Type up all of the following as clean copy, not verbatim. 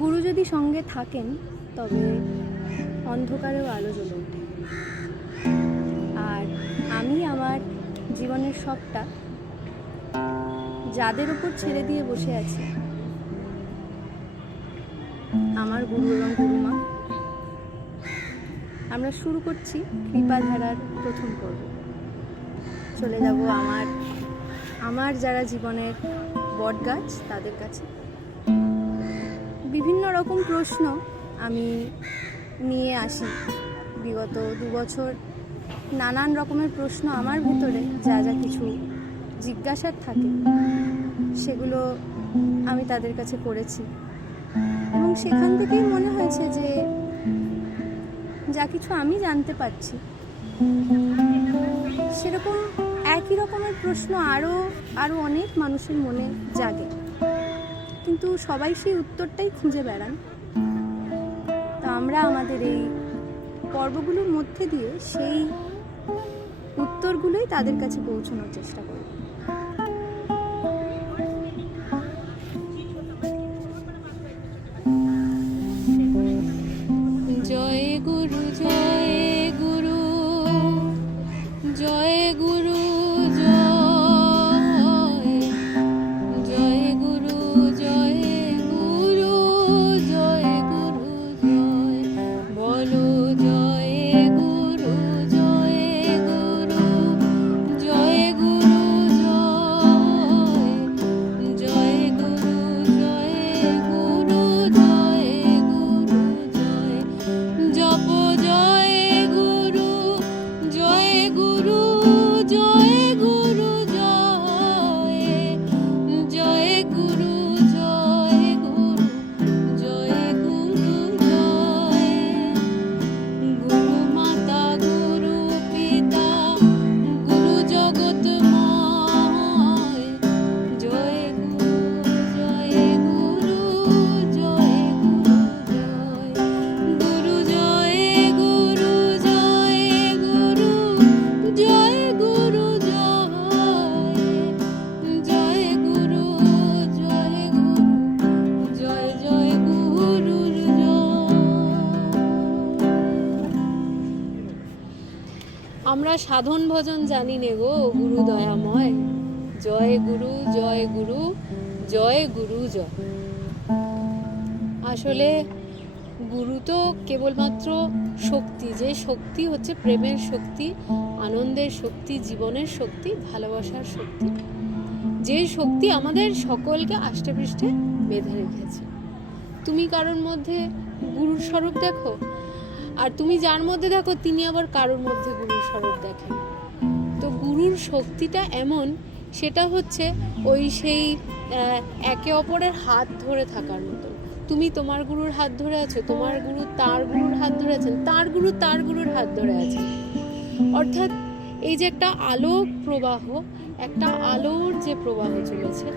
গুরু যদি সঙ্গে থাকেন তবে অন্ধকারেও আলো জ্বলে ওঠে। আর আমি আমার জীবনের সবটা যাদের উপর ছেড়ে দিয়ে বসে আছি, আমার গুরু এবং গুরুমা। আমরা শুরু করছি কৃপাধারার প্রথম পর্ব। চলে যাব আমার যারা জীবনের বটগাছ তাদের কাছে। বিভিন্ন রকম প্রশ্ন আমি নিয়ে আসি বিগত 2 বছর। নানান রকমের প্রশ্ন আমার ভিতরে যা যা কিছু জিজ্ঞাসার থাকে সেগুলো আমি তাদের কাছে করেছি, এবং সেখান থেকেই মনে হয়েছে যে যা কিছু আমি জানতে পারছি সেরকম একই রকমের প্রশ্ন আরও অনেক মানুষের মনে জাগে, কিন্তু সবাই সেই উত্তরটাই খুঁজে বেড়ান। তা আমরা আমাদের এই পর্বগুলোর মধ্যে দিয়ে সেই উত্তরগুলোই তাদের কাছে পৌঁছানোর চেষ্টা করি। জয় গুরু, জয় গুরু, জয় গুরু, জয় গুরু, জয় গুরু, জয় গুরু, জয় বলো জয় গুরু, জয় গুরু, জয় গুরু, জয় গুরু, জয় গুরু, জয় গুরু, জয় জপ জয় গুরু, জয় গুরু, জয় গুরু, জয় জয় গুরু, জয় গুরু, জয় গুরু, জয় গুরু মাতা, গুরু পিতা, গুরু জগৎময়, জয় গুরু, জয় গুরু, জয় গুরু, জয় গুরু, জয় গুরু, জয় গুরু, জয় গুরু, জয় গুরু, জয় গুরু, জয় জয় গুরুর জয়। আমরা সাধন ভজন জানি নে গো গুরু দয়াময়, জয় গুরু, জয় গুরু, জয় গুরু, জয়। আসলে গুরু তো কেবলমাত্র শক্তি, যে শক্তি হচ্ছে প্রেমের শক্তি, আনন্দের শক্তি, জীবনের শক্তি, ভালোবাসার শক্তি, যে শক্তি আমাদের সকলকে আষ্টেপৃষ্ঠে বেঁধে রেখেছে। তুমি কারোর মধ্যে গুরুর স্বরূপ দেখো, আর তুমি যার মধ্যে দেখো তিনি আবার কারোর মধ্যে গুরুর স্বরূপ দেখেন। তো গুরুর শক্তিটা এমন, সেটা হচ্ছে ওই সেই একে অপরের হাত ধরে থাকার মতো। তুমি তোমার গুরুর হাত ধরে আছো, তোমার গুরু তার গুরুর হাত ধরে আছেন, তার গুরু তার গুরুর হাত ধরে আছেন। অর্থাৎ এই যে একটা আলোক প্রবাহ, একটা আলোর যে প্রবাহ চলেছে,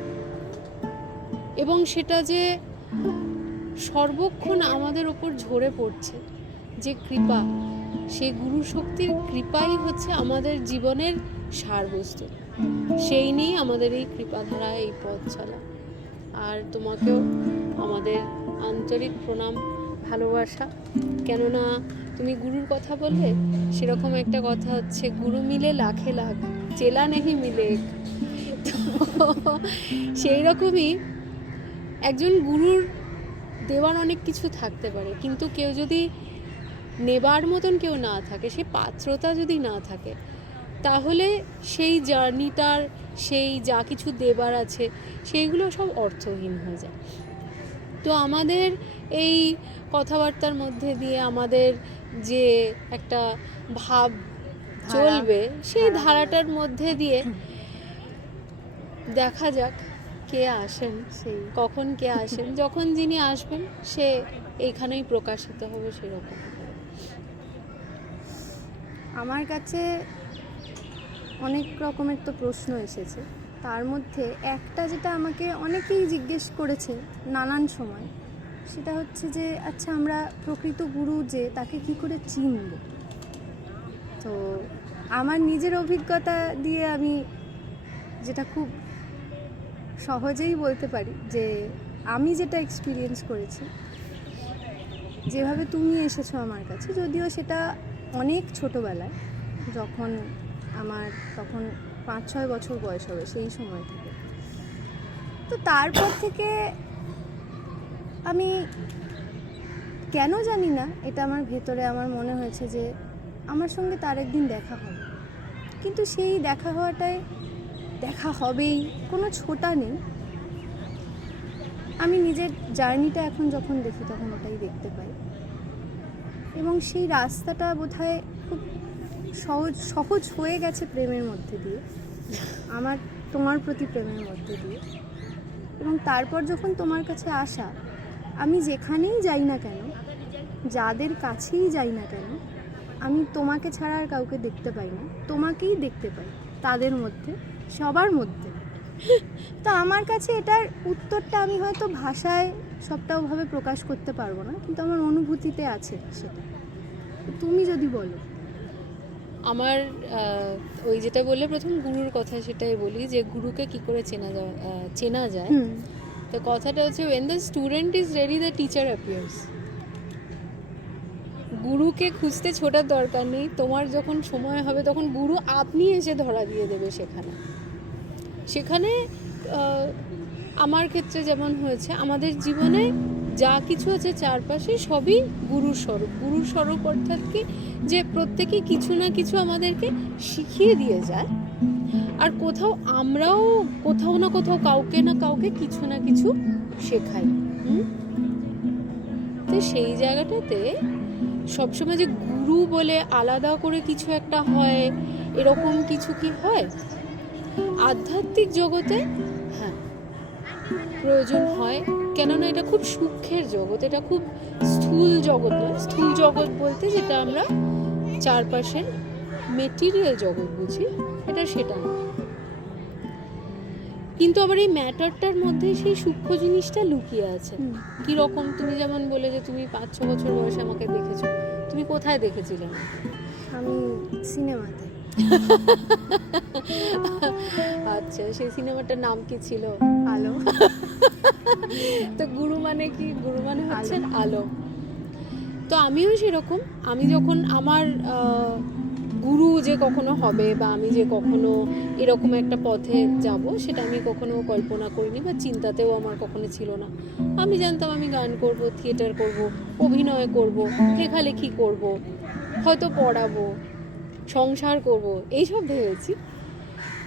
এবং সেটা যে সর্বক্ষণ আমাদের ওপর ঝরে পড়ছে, যে কৃপা, সেই গুরু শক্তির কৃপাই হচ্ছে আমাদের জীবনের সারবস্তু। সেই নিয়েই আমাদের এই কৃপাধারা, এই পথ চলা। আর তোমাকেও আমাদের আন্তরিক প্রণাম, ভালোবাসা। কেননা তুমি গুরুর কথা বললে, সেরকম একটা কথা হচ্ছে, গুরু মিলে লাখে লাখ, চেলা নেহি মিলে এক। তো সেই রকমই একজন গুরুর দেওয়ার অনেক কিছু থাকতে পারে, কিন্তু কেউ যদি নেবার মতন কেউ না থাকে, সেই পাত্রতা যদি না থাকে, তাহলে সেই জার্নিটার, সেই যা কিছু দেবার আছে, সেইগুলো সব অর্থহীন হয়ে যায়। তো আমাদের এই কথাবার্তার মধ্যে দিয়ে আমাদের যে একটা ভাব চলবে, সেই ধারাটার মধ্যে দিয়ে দেখা যাক কে আসেন, সেই কখন কে আসেন, যখন যিনি আসবেন সে এইখানেই প্রকাশিত হবে সেরকম। আমার কাছে অনেক রকমের তো প্রশ্ন এসেছে, তার মধ্যে একটা যেটা আমাকে অনেকেই জিজ্ঞেস করেছে নানান সময়, সেটা হচ্ছে যে আচ্ছা আমরা প্রকৃত গুরু যে তাকে কি করে চিনব। তো আমার নিজের অভিজ্ঞতা দিয়ে আমি যেটা খুব সহজেই বলতে পারি যে আমি যেটা এক্সপিরিয়েন্স করেছি, যেভাবে তুমি এসেছো আমার কাছে, যদিও সেটা অনেক ছোটোবেলায়, যখন আমার তখন 5-6 বছর বয়স হবে, সেই সময় থেকে। তো তারপর থেকে আমি কেন জানি না, এটা আমার ভেতরে আমার মনে হয়েছে যে আমার সঙ্গে তার একদিন দেখা হবে। কিন্তু সেই দেখা হওয়াটায় দেখা হবেই কোনো ছোটা নেই। আমি নিজের জার্নিটা এখন যখন দেখি তখন ওটাই দেখতে পাই, এবং সেই রাস্তাটা বোধহয় খুব সহজ হয়ে গেছে প্রেমের মধ্যে দিয়ে, আমার তোমার প্রতি প্রেমের মধ্যে দিয়ে। এবং তারপর যখন তোমার কাছে আসা, আমি যেখানেই যাই না কেন, যাদের কাছেই যাই না কেন, আমি তোমাকে ছাড়া আর কাউকে দেখতে পাই না, তোমাকেই দেখতে পাই তাদের মধ্যে, সবার মধ্যে। তো আমার কাছে এটার উত্তরটা আমি হয়তো ভাষায় সবটা ওভাবে প্রকাশ করতে পারবো না, কিন্তু আমার অনুভূতিতে আছে সেটা। তুমি যদি বলো। আমার ওই যেটা বললে প্রথম গুরুর কথা, সেটাই বলি যে গুরুকে কি করে চেনা যায়। তো কথাটা হচ্ছে, when the student is ready the teacher appears. গুরুকে খুঁজতে ছোটার দরকার নেই, তোমার যখন সময় হবে তখন গুরু আপনি এসে ধরা দিয়ে দেবে সেখানে আমার ক্ষেত্রে যেমন হয়েছে, আমাদের জীবনে যা কিছু আছে চারপাশে সবই গুরুর স্বরূপ অর্থাৎ কি, যে প্রত্যেকে কিছু না কিছু আমাদেরকে শিখিয়ে দিয়ে যায়, আর আমরাও কোথাও না কোথাও কাউকে না কাউকে কিছু না কিছু শেখাই। তো সেই জায়গাটাতে সবসময় যে গুরু বলে আলাদা করে কিছু একটা হয়, এরকম কিছু কি হয় আধ্যাত্মিক জগতে? হ্যাঁ, প্রয়োজন হয়। কেননা এটা খুব সূক্ষ্মের জগৎ, এটা খুব স্থূল জগৎ নয়। স্থূল জগৎ বলতে যেটা আমরা চারপাশের মেটেরিয়াল জগৎ বুঝি, সেটা না। কিন্তু আবার এই ম্যাটারটার মধ্যে সেই সূক্ষ্ম জিনিসটা লুকিয়ে আছে। কিরকম? তুমি যেমন বলে যে তুমি 5-6 বছর বয়সে আমাকে দেখেছো, তুমি কোথায় দেখেছিলে? আমি সিনেমাতে। আচ্ছা, সেই সিনেমাটার নাম কি ছিল? আলো। তো গুরু মানে কি? গুরু মানে হচ্ছে আলো। তো আমিও সেরকম, আমি যখন আমার গুরু যে কখনো হবে বা আমি যে কখনো এরকম একটা পথে যাব, সেটা আমি কখনো কল্পনা করিনি বা চিন্তাতেও আমার কখনো ছিল না। আমি জানতাম আমি গান করব, থিয়েটার করব, অভিনয় করব, লেখালেখি করব, হয়তো পড়াবো, সংসার করব, এইসব ভেবেছি।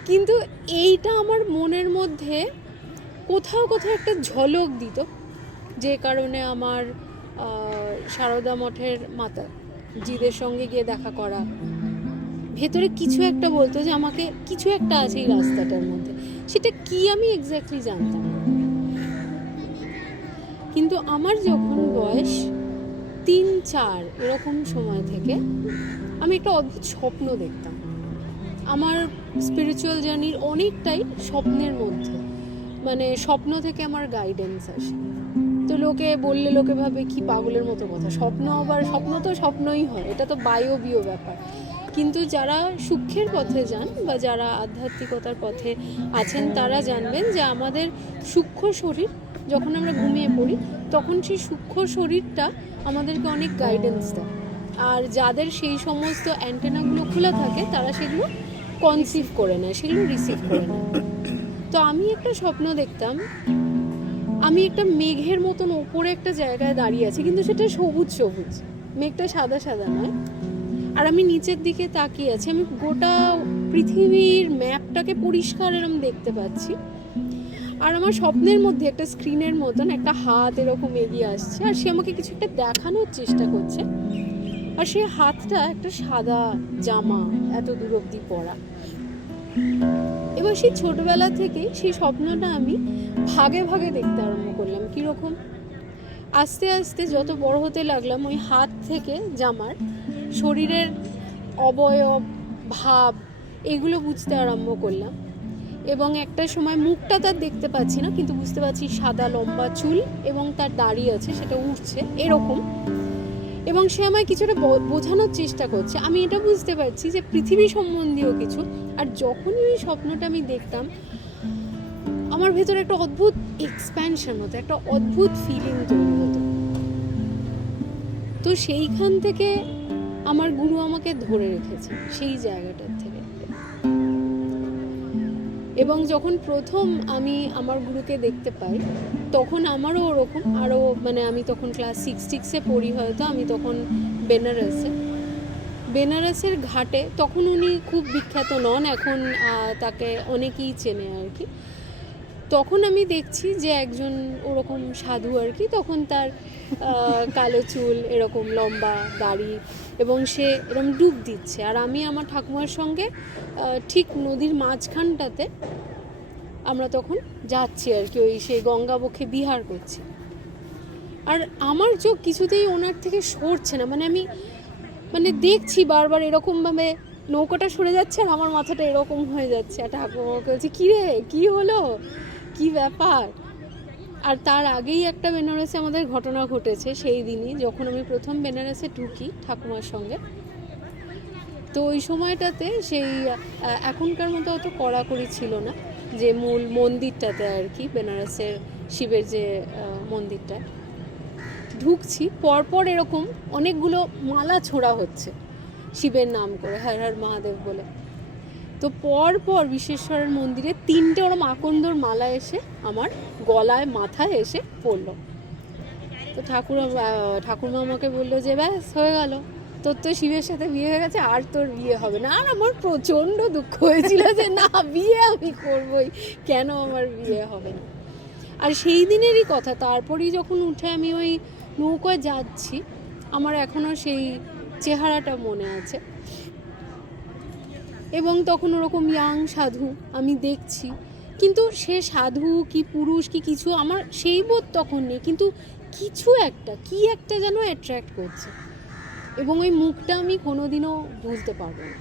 কিন্তু এইটা আমার মনের মধ্যে কোথাও একটা ঝলক দিত, যে কারণে আমার সারদা মঠের মাতা জিদের সঙ্গে গিয়ে দেখা করা ভেতরে কিছু একটা বলতো যে আমাকে কিছু একটা আছে এই রাস্তাটার মধ্যে। সেটা কি আমি এক্স্যাক্টলি জানতাম। কিন্তু আমার যখন বয়স 3-4 এরকম সময় থেকে আমি একটা অদ্ভুত স্বপ্ন দেখতাম। আমার স্পিরিচুয়াল জার্নির অনেকটাই স্বপ্নের মধ্যে, মানে স্বপ্ন থেকে আমার গাইডেন্স আসে। তো লোকে বললে লোকে ভাবে কি পাগলের মতো কথা, স্বপ্ন তো স্বপ্নই হয়, এটা তো বায়বীয় ব্যাপার। কিন্তু যারা সূক্ষ্মের পথে যান বা যারা আধ্যাত্মিকতার পথে আছেন, তারা জানবেন যে আমাদের সূক্ষ্ম শরীর যখন আমরা ঘুমিয়ে পড়ি, তখন সেই সূক্ষ্ম শরীরটা আমাদেরকে অনেক গাইডেন্স দেয়, আর যাদের সেই সমস্ত অ্যান্টেনাগুলো খোলা থাকে তারা সেগুলো কনসিভ করে নেয়, সেগুলো রিসিভ করে নেয়। তো আমি একটা স্বপ্ন দেখতাম, আমি একটা মেঘের মতন ওপরে একটা জায়গায় দাঁড়িয়ে আছি, কিন্তু সেটা সবুজ, মেঘটা সাদা নয়, আর আমি নিচের দিকে তাকিয়ে আছি। আমি গোটা পৃথিবীর ম্যাপটাকে পরিষ্কার এরকম দেখতে পাচ্ছি, আর আমার স্বপ্নের মধ্যে একটা স্ক্রিনের মতন একটা হাত এরকম এগিয়ে আসছে, আর সে আমাকে কিছু একটা দেখানোর চেষ্টা করছে, আর সেই হাতটা একটা সাদা জামা এত দূর অব্দি পরা। এবার সেই ছোটবেলা থেকে সেই স্বপ্নটা আমি ভাগে দেখতে আরম্ভ করলাম। কিরকম? আস্তে আস্তে যত বড় হতে লাগলাম, ওই হাত থেকে জামার শরীরের অবয়ব, ভাব, এগুলো বুঝতে আরম্ভ করলাম। এবং একটা সময় মুখটা তার দেখতে পাচ্ছি না, কিন্তু বুঝতে পারছি সাদা লম্বা চুল এবং তার দাড়ি আছে, সেটা উঠছে এরকম। এবং সে আমায় কিছুটা বোঝানোর চেষ্টা করছে। আমি এটা বুঝতে পারছি যে পৃথিবী সম্বন্ধীয় কিছু। আর যখনই ওই স্বপ্নটা আমি দেখতাম, আমার ভেতরে একটা অদ্ভুত এক্সপ্যানশন হতো, একটা অদ্ভুত ফিলিং তৈরি হতো। তো সেইখান থেকে আমার গুরু আমাকে ধরে রেখেছে সেই জায়গাটার থেকে। এবং যখন প্রথম আমি আমার গুরুকে দেখতে পাই তখন আমারও ওরকম আরও মানে আমি তখন ক্লাস 6 পড়ি হয়তো, আমি তখন বেনারসের ঘাটে, তখন উনি খুব বিখ্যাত নন, এখন তাকে অনেকেই চেনে আর কি। তখন আমি দেখছি যে একজন ওরকম সাধু আর কি, তখন তার কালো চুল, এরকম লম্বা দাড়ি, এবং সে এরকম ডুব দিচ্ছে, আর আমি আমার ঠাকুমার সঙ্গে ঠিক নদীর মাঝখানটাতে আমরা তখন যাচ্ছি আর কি, ওই সেই গঙ্গাবক্ষে বিহার করছি। আর আমার চোখ কিছুতেই ওনার থেকে সরছে না, মানে আমি দেখছি বারবার এরকমভাবে নৌকাটা সরে যাচ্ছে আর আমার মাথাটা এরকম হয়ে যাচ্ছে, আর ঠাকুমাকে বলছি কী রে, কী হলো, কী ব্যাপার। আর তার আগেই একটা বেনারসে আমাদের ঘটনা ঘটেছে সেই দিনই, যখন আমি প্রথম বেনারসে ঢুকি ঠাকুমার সঙ্গে। তো ওই সময়টাতে সেই এখনকার মতো অত কড়াকড়ি ছিল না, যে মূল মন্দিরটাতে আর কি, বেনারসের শিবের যে মন্দিরটা, ঢুকছি পরপর এরকম অনেকগুলো মালা ছোড়া হচ্ছে শিবের নাম করে, হর হর মহাদেব বলে। তো পরপর বিশ্বেশ্বরের মন্দিরে 3টে ওরম আকন্দর মালা এসে আমার গলায় মাথায় এসে পড়লো। তো ঠাকুরমা আমাকে বললো যে ব্যাস হয়ে গেল, তোর তো শিবের সাথে বিয়ে হয়ে গেছে, আর তোর বিয়ে হবে না। আর আমার প্রচণ্ড দুঃখ হয়েছিল যে না, বিয়ে আমি করবই, কেন আমার বিয়ে হবে না। আর সেই দিনেরই কথা, তারপরেই যখন উঠে আমি ওই নৌকায় যাচ্ছি, আমার এখনও সেই চেহারাটা মনে আছে। এবং তখন ওরকম ইয়াং সাধু আমি দেখছি, কিন্তু সে সাধু কি পুরুষ কি কিছু আমার সেই বোধ তখন নেই, কিন্তু কিছু একটা যেন অ্যাট্রাক্ট করছে, এবং ওই মুখটা আমি কোনোদিনও বুঝতে পারবো না।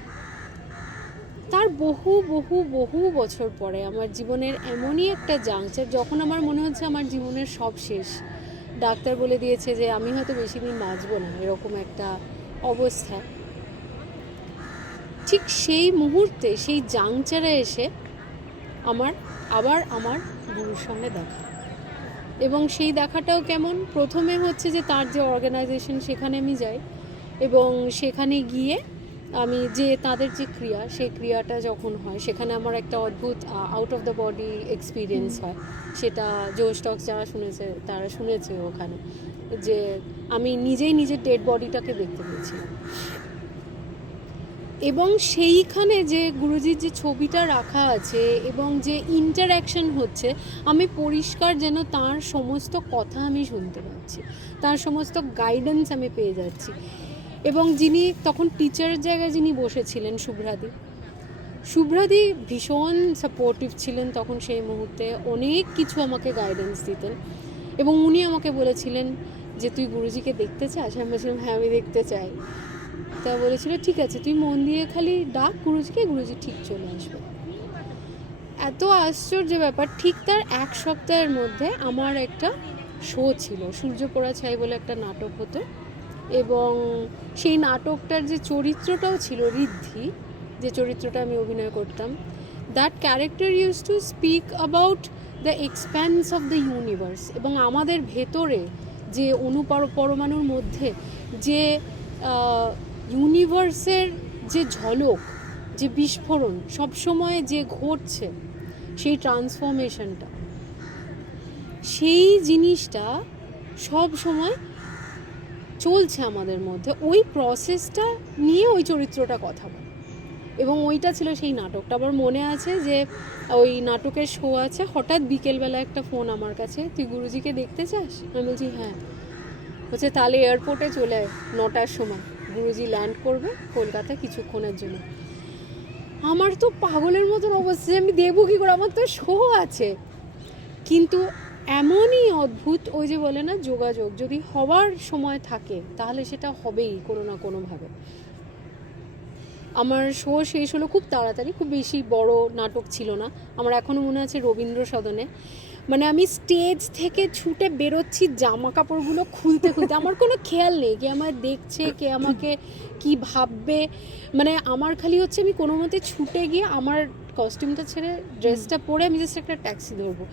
তার বহু বহু বহু বছর পরে আমার জীবনের এমনই একটা জাংচার, যখন আমার মনে হচ্ছে আমার জীবনের সব শেষ, ডাক্তার বলে দিয়েছে যে আমি হয়তো বেশি দিন বাঁচবো না, এরকম একটা অবস্থা, ঠিক সেই মুহূর্তে সেই জাংচারে এসে আমার গুরুর সঙ্গে দেখা। এবং সেই দেখাটাও কেমন, প্রথমে হচ্ছে যে তার যে অর্গানাইজেশন সেখানে আমি যাই, এবং সেখানে গিয়ে আমি যে তাদের যে ক্রিয়া, সেই ক্রিয়াটা যখন হয় সেখানে আমার একটা অদ্ভুত out of the body experience হয়। সেটা জোশ টক্স যারা শুনেছে তারা শুনেছে ওখানে, যে আমি নিজেই নিজের ডেড বডিটাকে দেখতে পেয়েছিলাম। এবং সেইখানে যে গুরুজির যে ছবিটা রাখা আছে এবং যে ইন্টারঅ্যাকশন হচ্ছে, আমি পরিষ্কার যেন তার সমস্ত কথা আমি শুনতে পাচ্ছি, তার সমস্ত গাইডেন্স আমি পেয়ে যাচ্ছি। এবং যিনি তখন টিচারের জায়গায় যিনি বসেছিলেন, শুভ্রাদি ভীষণ সাপোর্টিভ ছিলেন তখন সেই মুহূর্তে, অনেক কিছু আমাকে গাইডেন্স দিতেন। এবং উনি আমাকে বলেছিলেন যে তুই গুরুজিকে দেখতে চাস? আমি বলছিলাম হ্যাঁ আমি দেখতে চাই। তা বলেছিল ঠিক আছে তুই মন দিয়ে খালি ডাক গুরুজিকে, গুরুজি ঠিক চলে আসবে। এত আশ্চর্য ব্যাপার, ঠিক তার 1 সপ্তাহের মধ্যে আমার একটা শো ছিল, সূর্যপোড়া ছাই বলে একটা নাটক হতো, এবং সেই নাটকটার যে চরিত্রটাও ছিল ঋদ্ধি, যে চরিত্রটা আমি অভিনয় করতাম, that character use to speak about the expands of the universe, এবং আমাদের ভেতরে যে পরমাণুর মধ্যে যে ইউনিভার্সের যে ঝলক, যে বিস্ফোরণ সবসময় যে ঘটছে, সেই ট্রান্সফরমেশনটা, সেই জিনিসটা সব সময় চলছে আমাদের মধ্যে, ওই প্রসেসটা নিয়ে ওই চরিত্রটা কথা বলে। এবং ওইটা ছিল সেই নাটকটা। আবার মনে আছে যে ওই নাটকের শো আছে, হঠাৎ বিকেলবেলা একটা ফোন আমার কাছে, তুই গুরুজিকে দেখতে চাস? আমি বলছি হ্যাঁ। বলছে তাহলে এয়ারপোর্টে চলে আয় 9টার সময়, গুরুজি ল্যান্ড করবে কলকাতায় কিছুক্ষণের জন্য। আমার তো পাগলের মতন অবস্থা, আমি দেখবো কী করে, আমার তো শো আছে। কিন্তু এমনই অদ্ভুত, ওই যে বলে না যোগাযোগ, যদি হওয়ার সময় থাকে তাহলে সেটা হবেই কোনো না কোনোভাবে। আমার শো শেষ হলো খুব তাড়াতাড়ি, খুব বেশি বড় নাটক ছিল না। আমার এখনও মনে আছে রবীন্দ্র সদনে, মানে আমি স্টেজ থেকে ছুটে বেরোচ্ছি জামা কাপড়গুলো খুলতে আমার কোনো খেয়াল নেই কে আমায় দেখছে, কে আমাকে কি ভাববে, মানে আমার খালি হচ্ছে আমি কোনো মতে ছুটে গিয়ে আমার কস্টিউমটা ছেড়ে ড্রেসটা পরে আমি জাস্ট একটা ট্যাক্সি ধরবো,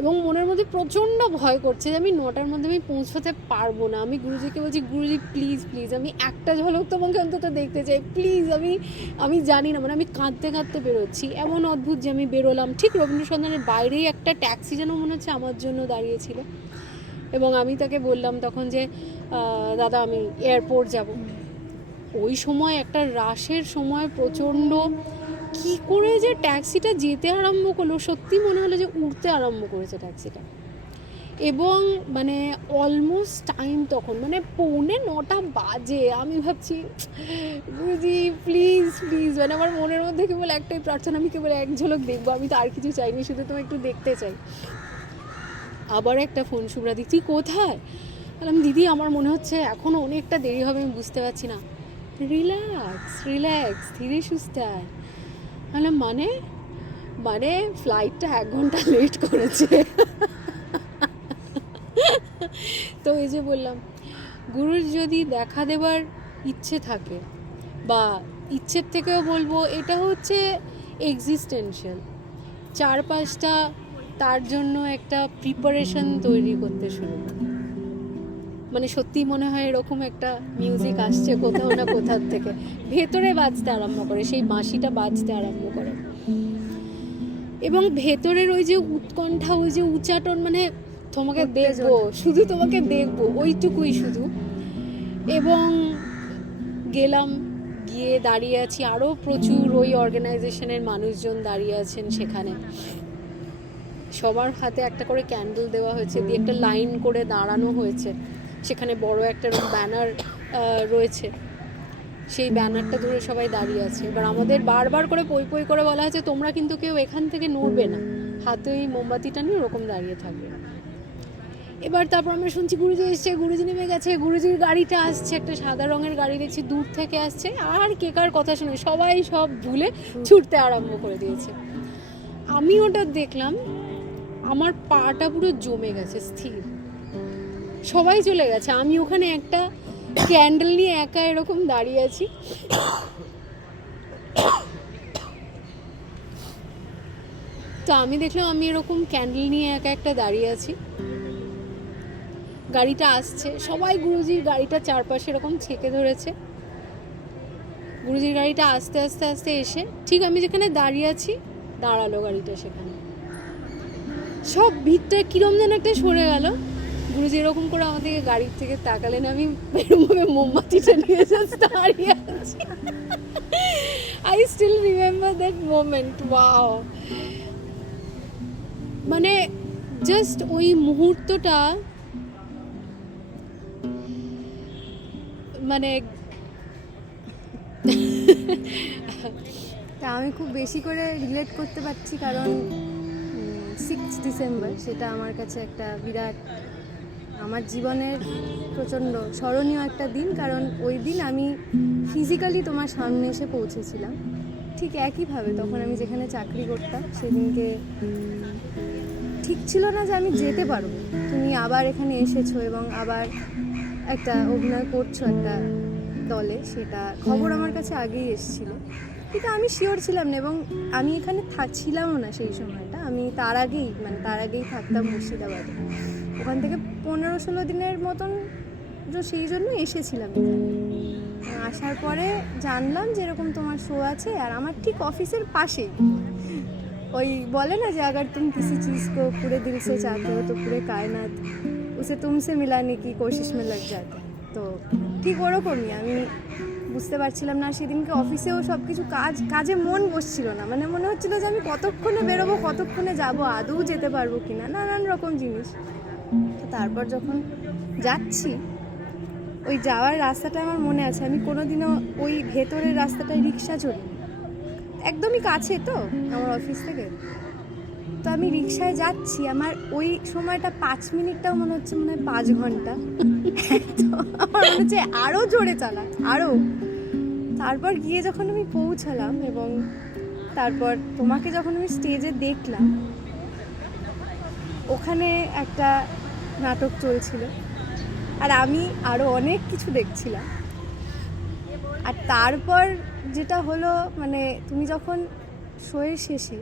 এবং মনের মধ্যে প্রচণ্ড ভয় করছে যে আমি 9টার মধ্যে আমি পৌঁছতে পারবো না। আমি গুরুজিকে বলছি, গুরুজি প্লিজ প্লিজ আমি একটা ঝলক তোমাকে অন্তত দেখতে চাই প্লিজ, আমি জানি না, মানে আমি কাঁদতে কাঁদতে বেরোচ্ছি। এমন অদ্ভুত যে আমি বেরোলাম, ঠিক রবীন্দ্র সদনের বাইরেই একটা ট্যাক্সি যেন মনে হচ্ছে আমার জন্য দাঁড়িয়েছিল, এবং আমি তাকে বললাম তখন যে দাদা আমি এয়ারপোর্ট যাব। ওই সময় একটা রাশের সময় প্রচণ্ড কি করে যে ট্যাক্সিটা যেতে আরম্ভ করলো, সত্যি মনে হলো যে উঠতে আরম্ভ করেছে ট্যাক্সিটা। এবং মানে অলমোস্ট টাইম তখন মানে 9:45 বাজে। আমি ভাবছি গুরুজি প্লিজ প্লিজ, মানে আমার মনের মধ্যে কেবল একটাই প্রার্থনা, আমি কেবল এক ঝলক দেখবো, আমি তো আর কিছু চাইনি, শুধু তোমায় একটু দেখতে চাই। আবার একটা ফোন, শুভ্রাদি তুই কোথায়? বললাম দিদি আমার মনে হচ্ছে এখনও অনেকটা দেরি হবে, আমি বুঝতে পারছি না। রিল্যাক্স রিল্যাক্স, ধীরে সুস্থে আয়। বললাম মানে ফ্লাইটটা 1 ঘন্টা লেট করেছে। তো এই যে বললাম, গুরুর যদি দেখা দেবার ইচ্ছে থাকে, বা ইচ্ছের থেকেও বলবো এটা হচ্ছে এক্সিস্টেন্সিয়াল, 4-5টা তার জন্য একটা প্রিপারেশন তৈরি করতে শুরু করে। মানে সত্যি মনে হয় এরকম একটা মিউজিক আসছে কোথাও না কোথাও থেকে, ভেতরে বাজতে আরম্ভ করে, সেই বাঁশিটা বাজতে আরম্ভ করে, এবং ভেতরের ওই যে উৎকণ্ঠা, ওই যে উচ্চাটন, মানে তোমাকে দেখবো, শুধু তোমাকে দেখবো, ওইটুকুই শুধু। এবং গেলাম, গিয়ে দাঁড়িয়ে আছি, আরও প্রচুর ওই অর্গানাইজেশনের মানুষজন দাঁড়িয়ে আছেন সেখানে, সবার হাতে একটা করে ক্যান্ডেল দেওয়া হয়েছে, দিয়ে একটা লাইন করে দাঁড়ানো হয়েছে, সেখানে বড় একটা ব্যানার রয়েছে, সেই ব্যানারটা ধরে সবাই দাঁড়িয়ে আছে। এবার আমাদের বারবার করে পই পই করে বলা হয়েছে তোমরা কিন্তু কেউ এখান থেকে নড়বে না, হাতে ওই মোমবাতিটা নিয়ে ওরকম দাঁড়িয়ে থাকবে। এবার তারপর আমরা শুনছি গুরুজি এসছে, গুরুজি নেমে গেছে, গুরুজির গাড়িটা আসছে, একটা সাদা রঙের গাড়ি দেখছি দূর থেকে আসছে, আর কে কার কথা শুনে সবাই সব ভুলে ছুটতে আরম্ভ করে দিয়েছে। আমি ওটা দেখলাম, আমার পাটা পুরো জমে গেছে, স্থির, সবাই চলে গেছে, আমি ওখানে একটা ক্যান্ডেল নিয়ে একা এরকম দাঁড়িয়ে আছি। তো আমি দেখলাম আমি এরকম ক্যান্ডেল নিয়ে একা একটা দাঁড়িয়ে আছি, গাড়িটা আসছে, সবাই গুরুজির গাড়িটা চারপাশে এরকম ছেঁকে ধরেছে। গুরুজির গাড়িটা আস্তে আস্তে আস্তে এসে ঠিক আমি যেখানে দাঁড়িয়ে আছি দাঁড়ালো গাড়িটা, সেখানে সব ভিড়টা কিরম যেন একটা সরে গেল। গুরুজি এরকম করে আমাদেরকে গাড়ির থেকে তাকালেন, আমি এরকমভাবে মোমবাতিটা নিয়ে জাস্ট দাঁড়িয়ে আছি। I still remember that moment, wow. মানে জাস্ট ওই মুহূর্তটা, মানে তা আমি খুব বেশি করে রিলেট করতে পারছি, কারণ 6 ডিসেম্বর সেটা আমার কাছে একটা বিরাট, আমার জীবনের প্রচণ্ড স্মরণীয় একটা দিন, কারণ ওই দিন আমি ফিজিক্যালি তোমার সামনে এসে পৌঁছেছিলাম। ঠিক একইভাবে তখন আমি যেখানে চাকরি করতাম সেদিনকে ঠিক ছিল না যে আমি যেতে পারবো, তুমি আবার এখানে এসেছো এবং আবার একটা অভিনয় করছো একটা দলে, সেটা খবর আমার কাছে আগেই এসেছিলো, কিন্তু আমি শিওর ছিলাম না, এবং আমি এখানে ছিলামও না সেই সময়টা। আমি তার আগেই থাকতাম মুর্শিদাবাদে, ওখান থেকে 15-16 দিনের মতন সেই জন্য এসেছিলাম এখানে। আসার পরে জানলাম যে এরকম তোমার শো আছে, আর আমার ঠিক অফিসের পাশেই, ওই বলে না যে अगर तुम किसी चीज़ को पूरे दिल से चाहते हो तो पूरे कायनात उसे तुमसे मिलाने की कोशिश में लग जाता है। তো ঠিক ওরকমই আমি বুঝতে পারছিলাম না সেদিনকে অফিসেও সব কিছু কাজে মন বসছিল না, মানে মনে হচ্ছিল যে আমি কতক্ষণে বেরোবো, কতক্ষণে যাবো, আদৌ যেতে পারবো কিনা, নানান রকম জিনিস। তো তারপর যখন যাচ্ছি, ওই যাওয়ার রাস্তাটা আমার মনে আছে, আমি কোনোদিনও ওই ভেতরের রাস্তাটায় রিক্সা চড়ি, একদমই কাছে তো আমার অফিস থেকে। তো আমি রিক্সায় যাচ্ছি, আমার ওই সময়টা 5 মিনিটটাও মনে হয় 5 ঘন্টা। তো আমার মনে হচ্ছে আরও জোরে চালা, আরও। তারপর গিয়ে যখন আমি পৌঁছালাম এবং তারপর তোমাকে যখন আমি স্টেজে দেখলাম, ওখানে একটা নাটক চলছিল আর আমি আরও অনেক কিছু দেখছিলাম। আর তারপর যেটা হলো, মানে তুমি যখন শোয়ের শেষে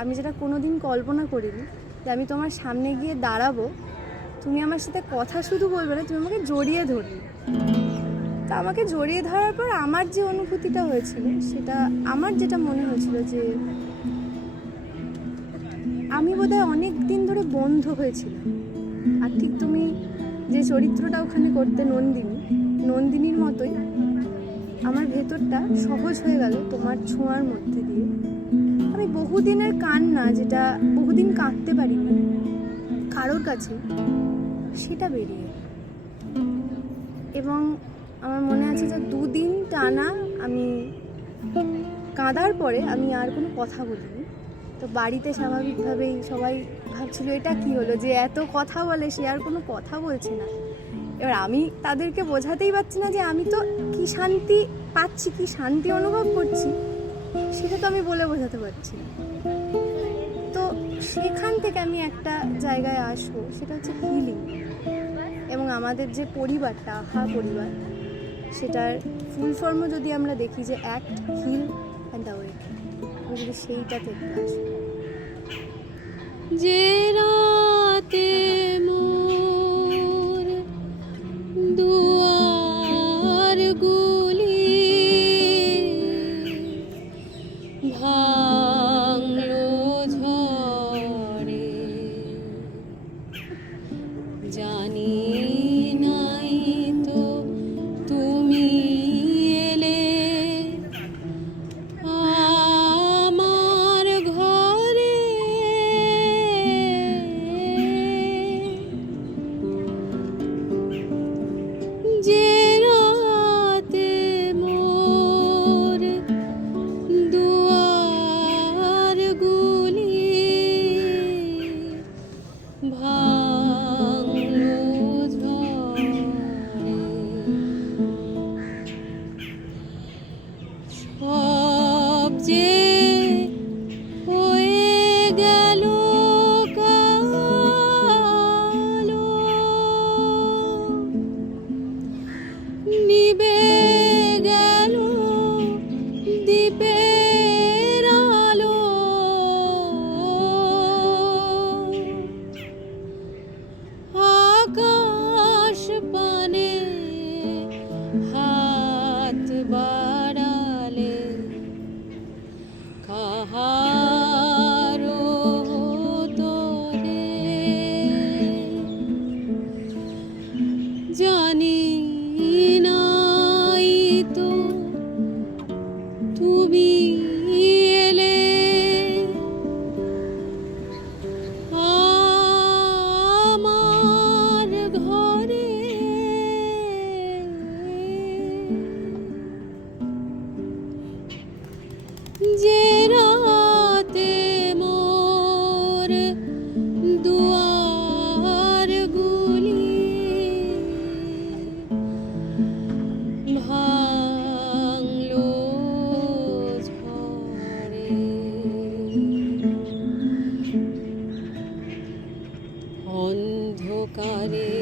আমি যেটা কোনোদিন কল্পনা করিনি যে আমি তোমার সামনে গিয়ে দাঁড়াবো, তুমি আমার সাথে কথা শুধু বলবে না, তুমি আমাকে জড়িয়ে ধরবে। তা আমাকে জড়িয়ে ধরার পর আমার যে অনুভূতিটা হয়েছিল, সেটা আমার যেটা মনে হয়েছিল যে আমি বোধহয় অনেক দিন ধরে বন্ধ হয়েছিলাম। আর ঠিক তুমি যে চরিত্রটা ওখানে করতে, নন্দিনীর মতোই আমার ভেতরটা সহজ হয়ে গেল তোমার ছোঁয়ার মধ্যে দিয়ে। আমি বহুদিনের কান্না, যেটা বহুদিন কাঁদতে পারিনি কারোর কাছে, সেটা বেরিয়ে। এবং আমার মনে আছে যে 2 দিন টানা আমি কাঁদার পরে আমি আর কোনো কথা বলিনি। তো বাড়িতে স্বাভাবিকভাবেই সবাই ভাবছিল এটা কি হলো যে এত কথা বলে, সে আর কোনো কথা বলছে না। এবার আমি তাদেরকে বোঝাতেই পারছি না যে আমি তো কি শান্তি পাচ্ছি, কি শান্তি অনুভব করছি, সেটা তো আমি বলে বোঝাতে পারছি না। তো সেখান থেকে আমি একটা জায়গায় আসবো, সেটা হচ্ছে হিলিং। এবং আমাদের যে পরিবারটা, আহা পরিবার, সেটার ফুল ফর্মও যদি আমরা দেখি যে অ্যাক্ট, হিল অ্যান্ড অ্যাওয়েক, আমি যদি সেইটা থেকে আসবো। যে রাতে মোর দুয়ার গুলি ভাঙলো ঝড়ে, জানি নাই তো তুমি এলে আমার ঘরে। যে রাতে মোর দুয়ার গুলি ভাঙলো ঝড়ে, সব যে হয়ে গেল কালো, নিবে গেল দ্বীপের আলো, আকাশ পানে হাত বাড়ালে কাহারো তোরে, জানি নাই তো তুমি এলে আমার ঘরে। যে রাতে মোর দুয়ার গুলি ভাঙলো ঝড়ে, অন্ধকারে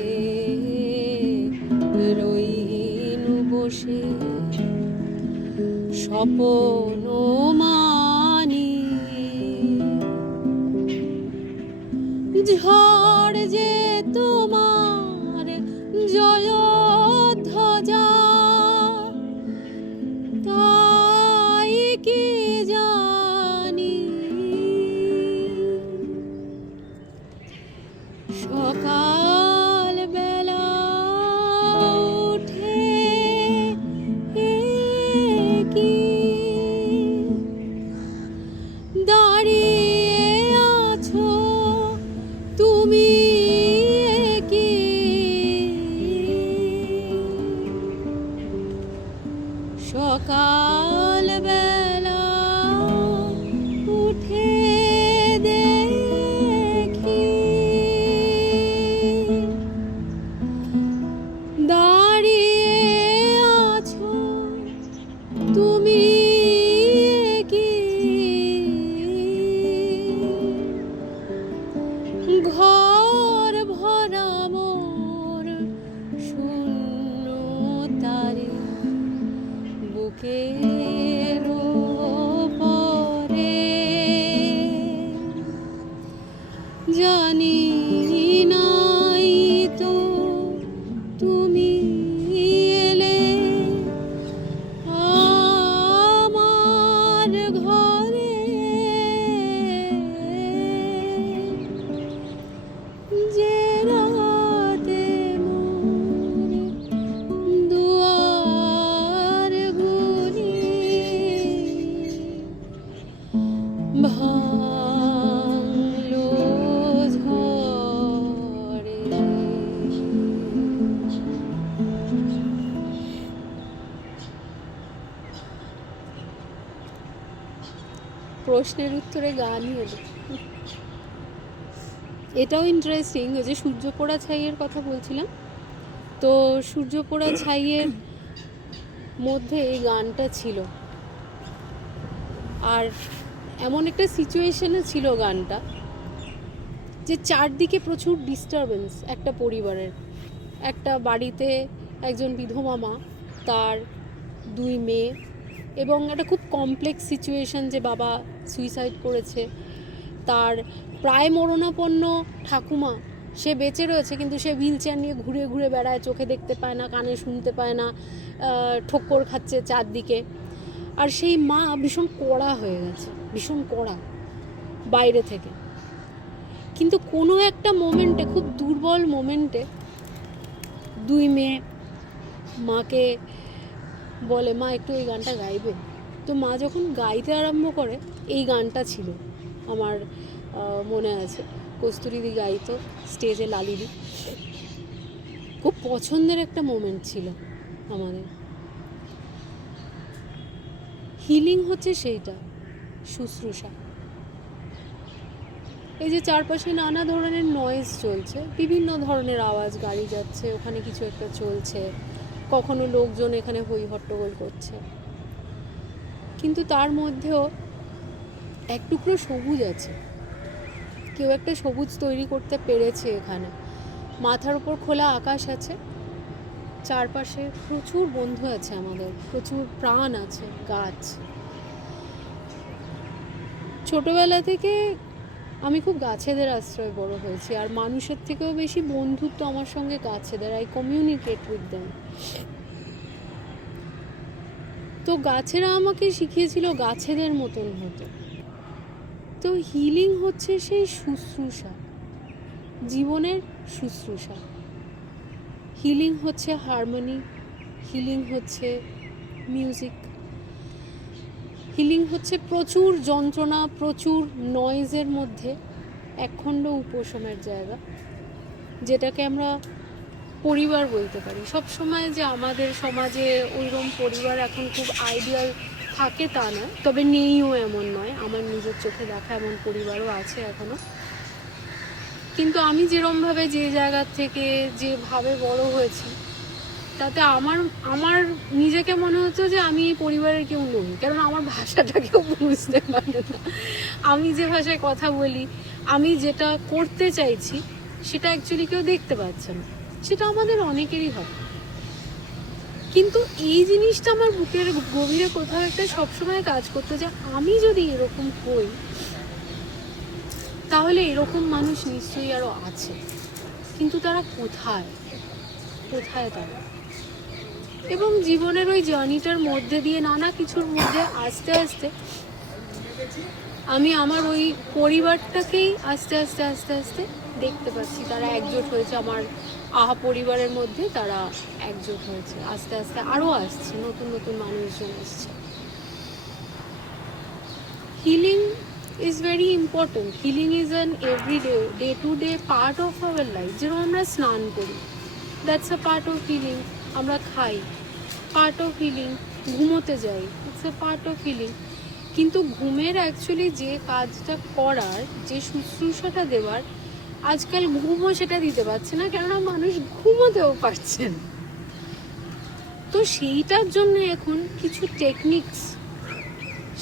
রইনু বসে স্বপ্ন মানি, ঝড় যে তোমার জলধ্বজা, তাই কি জানি সকাল বেলা উঠে কি দাঁড়িয়ে আছো তুমি কি, সকাল বেলা উঠে দেখি যে রাতে মোর দুয়ার গুলি ভাঙলো ঝড়ে। প্রশ্নের উত্তরে গানই হলো। এটাও ইন্টারেস্টিং, ওই যে সূর্য পোড়া ছাইয়ের কথা বলছিলাম, তো সূর্য পোড়া ছাইয়ের মধ্যে এই গানটা ছিল। আর এমন একটা সিচুয়েশনে ছিল গানটা যে চারদিকে প্রচুর ডিস্টারবেন্স একটা পরিবারের, একটা বাড়িতে একজন বিধবা মা, তার 2 মেয়ে, এবং একটা খুব কমপ্লেক্স সিচুয়েশন যে বাবা সুইসাইড করেছে, তার প্রায় মরণাপন্ন ঠাকুমা সে বেঁচে রয়েছে কিন্তু সে হুইল চেয়ার নিয়ে ঘুরে ঘুরে বেড়ায়, চোখে দেখতে পায় না, কানে শুনতে পায় না, ঠক্কর খাচ্ছে চারদিকে। আর সেই মা ভীষণ কড়া হয়ে গেছে, ভীষণ কড়া বাইরে থেকে। কিন্তু কোনো একটা মোমেন্টে, খুব দুর্বল মোমেন্টে, 2 মেয়ে মাকে বলে, মা একটু এই গানটা গাইবে। তো মা যখন গাইতে আরম্ভ করে, এই গানটা ছিল আমার মনে আছে, কস্তুরীদি গাইতো স্টেজে, লালিদি। খুব পছন্দের একটা মোমেন্ট ছিল আমাদের। হিলিং হচ্ছে সেইটা, শুশ্রূষা। এই যে চারপাশে নানা ধরনের নয়েজ চলছে, বিভিন্ন ধরনের আওয়াজ, গাড়ি যাচ্ছে, ওখানে কিছু একটা চলছে, কখনো লোকজন এখানে হই হট্টগোল করছে, কিন্তু তার মধ্যেও এক টুকরো সবুজ আছে। কেউ একটা সবুজ তৈরি করতে পেরেছে এখানে। মাথার উপর খোলা আকাশ আছে, চারপাশে প্রচুর বন্ধু আছে আমাদের, প্রচুর প্রাণ আছে, গাছ। ছোটবেলা থেকে আমি খুব গাছেদের আশ্রয় বড় হয়েছি, আর মানুষের থেকেও বেশি বন্ধুত্ব আমার সঙ্গে গাছেদের। I communicate with them. তো গাছেরা আমাকে শিখিয়েছিল গাছেদের মতন হতে। তো হিলিং হচ্ছে সেই শুশ্রূষা, জীবনের শুশ্রূষা। হিলিং হচ্ছে হারমোনি, হিলিং হচ্ছে মিউজিক, হিলিং হচ্ছে প্রচুর যন্ত্রণা, প্রচুর নয়েজের মধ্যে একখণ্ড উপশমের জায়গা, যেটাকে আমরা পরিবার বলতে পারি। সব সময় যে আমাদের সমাজে ওইরকম পরিবার এখন খুব আইডিয়াল থাকে তা নয়, তবে নেইও এমন নয়। আমার নিজের চোখে দেখা এমন পরিবারও আছে এখনো। কিন্তু আমি যেরমভাবে, যে জায়গার থেকে যেভাবে বড় হয়েছি, তাতে আমার নিজেকে মনে হচ্ছে যে আমি এই পরিবারের কেউ নই, কারণ আমার ভাষাটা কেউ বুঝতে পারে না। আমি যে ভাষায় কথা বলি, আমি যেটা করতে চাইছি, সেটা অ্যাকচুয়ালি কেউ দেখতে পাচ্ছে না। সেটা আমাদের অনেকেরই হয়। কিন্তু এই জিনিসটা আমার বুকের গভীরে কোথাও একটা সবসময় কাজ করতো, যে আমি যদি এরকম হই, তাহলে এরকম মানুষ নিশ্চয়ই আরো আছে, কিন্তু তারা কোথায় কোথায় তারা? এবং জীবনের ওই জার্নিটার মধ্যে দিয়ে, নানা কিছুর মধ্যে আস্তে আস্তে আমি আমার ওই পরিবারটাকেই আস্তে আস্তে আস্তে আস্তে দেখতে পাচ্ছি। তারা একজোট হয়েছে, আমার আহা পরিবারের মধ্যে তারা একজোট হয়েছে, আস্তে আস্তে আরও আসছে, নতুন নতুন মানুষজন আসছে। Healing is very important. Healing is an everyday, day-to-day part of our life. যেরকম আমরা স্নান করি, that's a part of healing. আমরা খাই, part of healing. ঘুমোতে যাই, it's a part of healing. কিন্তু ঘুমের অ্যাকচুয়ালি যে কাজটা করার, যে শুশ্রূষাটা দেওয়ার, আজকাল ঘুমও সেটা দিতে পারছে না, কেননা মানুষ ঘুমোতেও পারছেন। তো সেইটার জন্য এখন কিছু টেকনিক্স,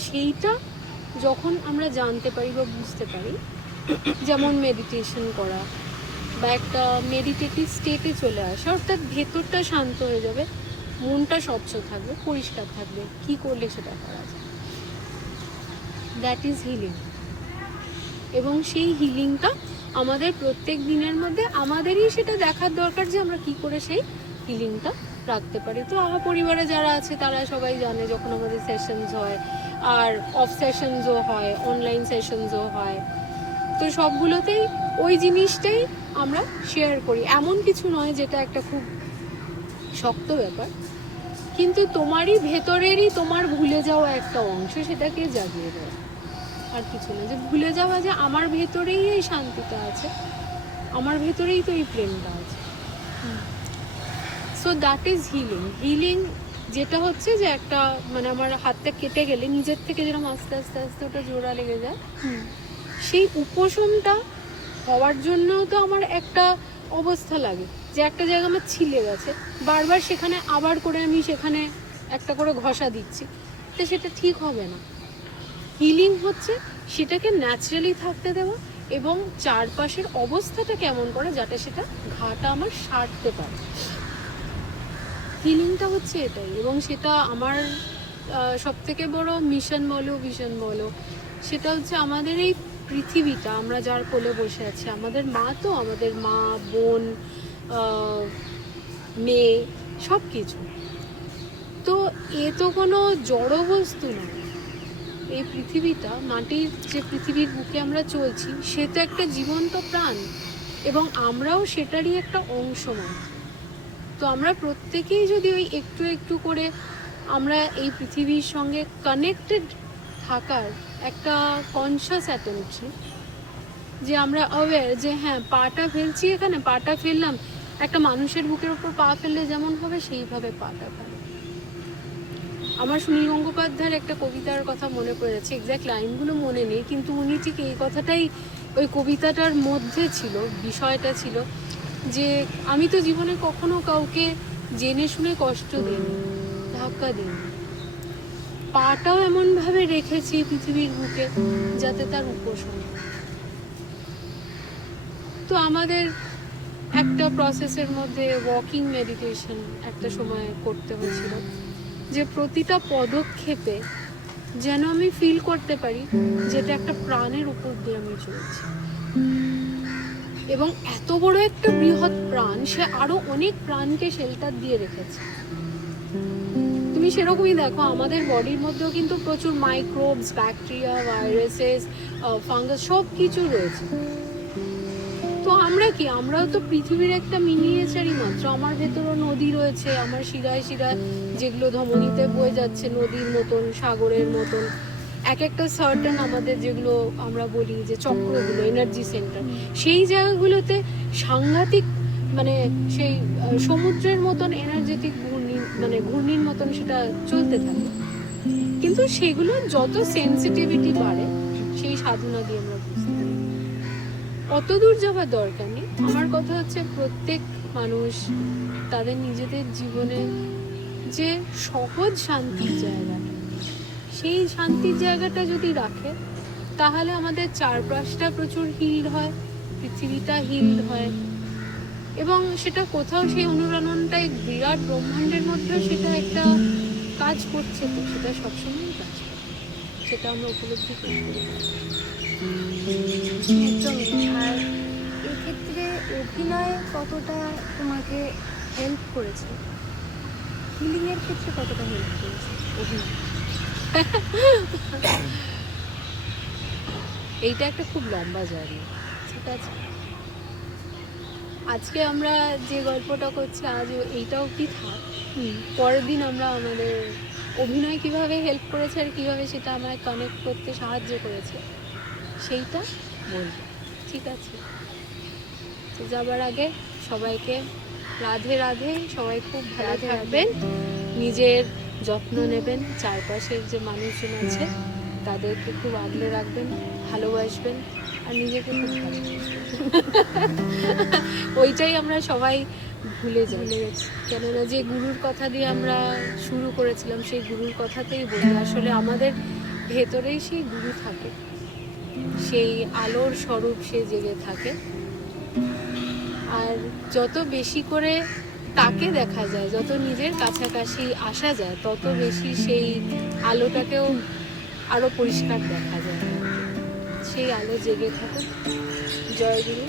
সেইটা যখন আমরা জানতে পারি বা বুঝতে পারি, যেমন মেডিটেশন করা বা একটা মেডিটেটিভ স্টেটে চলে আসা, অর্থাৎ ভেতরটা শান্ত হয়ে যাবে, মনটা স্বচ্ছ থাকবে, পরিষ্কার থাকবে, কি করলে সেটা করা যায়, দ্যাট ইজ হিলিং। এবং সেই হিলিংটা আমাদের প্রত্যেক দিনের মধ্যে আমাদেরই সেটা দেখার দরকার যে আমরা কি করে সেই হিলিংটা রাখতে পারি। তো আমার পরিবারে যারা আছে তারা সবাই জানে, যখন আমাদের সেশনস হয়, আর অফ সেশনসও হয়, অনলাইন সেশনসও হয়, তো সবগুলোতেই ওই জিনিসটাই আমরা শেয়ার করি। এমন কিছু নয় যেটা একটা খুব শক্ত ব্যাপার, কিন্তু তোমারই ভেতরেরই তোমার ভুলে যাওয়া একটা অংশ, সেটাকে জাগিয়ে দেয়, আর কিছু না। যে ভুলে যাওয়া যে আমার ভেতরেই এই শান্তিটা আছে, আমার ভেতরেই তো এই প্রেমটা আছে। So that is healing. Healing যেটা হচ্ছে যে একটা মানে আমার হাতটা কেটে গেলে নিজের থেকে যেরকম আস্তে আস্তে আস্তে ওটা জোড়া লেগে যায়, সেই উপশমটা হওয়ার জন্যও তো আমার একটা অবস্থা লাগে, যে একটা জায়গা আমার ছিলে গেছে, বারবার সেখানে আবার করে আমি সেখানে একটা করে ঘষা দিচ্ছি, তো সেটা ঠিক হবে না। হিলিং হচ্ছে সেটাকে ন্যাচারালি থাকতে দেওয়া এবং চারপাশের অবস্থাটা কেমন করে যাতে সেটা ঘাটা আমার সারতে পারে। হিলিংটা হচ্ছে এটাই, এবং সেটা আমার সব থেকে বড় মিশন বলো ভিশন বলো, সেটা হচ্ছে আমাদের এই পৃথিবীটা, আমরা যার কোলে বসে আছি, আমাদের মা, তো আমাদের মা, বোন, মেয়ে, সব কিছু তো এ তো কোনো জড় বস্তু নয়। এই পৃথিবীটা, মাটির যে পৃথিবীর বুকে আমরা চলছি, সে তো একটা জীবন্ত প্রাণ, এবং আমরাও সেটারই একটা অংশ মাত্র। তো আমরা প্রত্যেকেই যদি ওই একটু একটু করে আমরা এই পৃথিবীর সঙ্গে কানেক্টেড থাকার একটা কনসিয়াস অ্যাটেনশন, যে আমরা অ্যাওয়্যার যে হ্যাঁ পাটা ফেলছি, এখানে পাটা ফেললাম, একটা মানুষের বুকের উপর পা ফেললে যেমন হবে সেইভাবে পাটা ফেলে। আমার সুনীল গঙ্গোপাধ্যায়ের একটা কবিতার কথা মনে পড়ে যাচ্ছে, এক্স্যাক্ট লাইনগুলো মনে নেই, কিন্তু উনি ঠিক এই কথাটাই ওই কবিতাটার মধ্যে ছিল, বিষয়টা ছিল যে আমি তো জীবনে কখনো কাউকে জেনে শুনে কষ্ট দিইনি, ধাক্কা দিইনি, পাটাও এমনভাবে রেখেছি পৃথিবীর বুকে যাতে তার উপশম। তো আমাদের একটা প্রসেসের মধ্যে ওয়াকিং মেডিটেশন একটা সময় করতে হয়েছিল, যে প্রতিটা পদক্ষেপে যেন আমি ফিল করতে পারি যেটা একটা প্রাণের উপর দিয়ে আমি চলছি, এবং এত বড় একটা বৃহৎ প্রাণ, সে আরো অনেক প্রাণকে শেল্টার দিয়ে রেখেছে। তুমি সেরকমই দেখো, আমাদের বডির মধ্যেও কিন্তু প্রচুর মাইক্রোবস, ব্যাকটেরিয়া, ভাইরাসেস, ফাঙ্গাস সব কিছু রয়েছে। তো আমরা কি, আমরাও তো পৃথিবীর একটা মিনিয়েচারই মাত্র। আমার ভেতরও নদী রয়েছে, আমার শিরায় শিরায় যেগুলো ধমনীতে বয়ে যাচ্ছে, নদীর মতন, সাগরের মতন, এক একটা সার্টেন আমাদের যেগুলো আমরা বলি যে চক্রগুলো, এনার্জি সেন্টার, সেই জায়গাগুলোতে সাংঘাতিক মানে সেই সমুদ্রের মতন এনার্জেটিক ঘূর্ণি, মানে ঘূর্ণির মতন সেটা চলতে থাকে। কিন্তু সেগুলো যত সেন্সিটিভিটি বাড়ে, সেই সাধনা দিয়ে আমরা বুঝতে পারি অত দূর যাওয়ার দরকার নেই। আমার কথা হচ্ছে প্রত্যেক মানুষ তাদের নিজেদের জীবনে যে সহজ শান্তির জায়গা, সেই শান্তির জায়গাটা যদি রাখে, তাহলে আমাদের চারপাশটা প্রচুর হিল হয়, পৃথিবীটা হিল হয়, এবং সেটা কোথাও সেই অনুরণনটাই বিরাট ব্রহ্মাণ্ডের মধ্যেও সেটা একটা কাজ করছে, তো সেটা সবসময়ই কাজ করে, সেটা আমরা উপলব্ধি করতে পারি। একদমই। আর এক্ষেত্রে অভিনয় কতটা তোমাকে হেল্প করেছে, হিলিংয়ের ক্ষেত্রে কতটা হেল্প করেছে অভিনয়? এইটা একটা খুব লম্বা জার্নি, ঠিক আছে। আজকে আমরা যে গল্পটা করছি, আজ এইটা অবধি থাক, পরের দিন আমরা আমাদের অভিনয় কিভাবে হেল্প করেছে আর কিভাবে সেটা আমায় কানেক্ট করতে সাহায্য করেছে সেইটা বলবো, ঠিক আছে। তো যাবার আগে সবাইকে রাধে রাধে, সবাই খুব ভালো থাকবেন, নিজের যত্ন নেবেন, চারপাশের যে মানুষজন আছে তাদেরকে খুব আগলে রাখবেন, ভালোবাসবেন, আর নিজেকে খুব ভালোবাসবেন। ওইটাই আমরা সবাই ভুলে গেছি, কেননা যে গুরুর কথা দিয়ে আমরা শুরু করেছিলাম, সেই গুরুর কথাতেই বলি, আসলে আমাদের ভেতরেই সেই গুরু থাকে, সেই আলোর স্বরূপ সে জেগে থাকে। আর যত বেশি করে তাকে দেখা যায়, যত নিজের কাছাকাছি আসা যায়, তত বেশি সেই আলোটাকেও আরো পরিষ্কার দেখা যায়। সেই আলো জেগে থাকুক। জয় গুরু,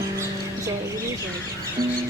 জয় গুরু, জয় গুরু।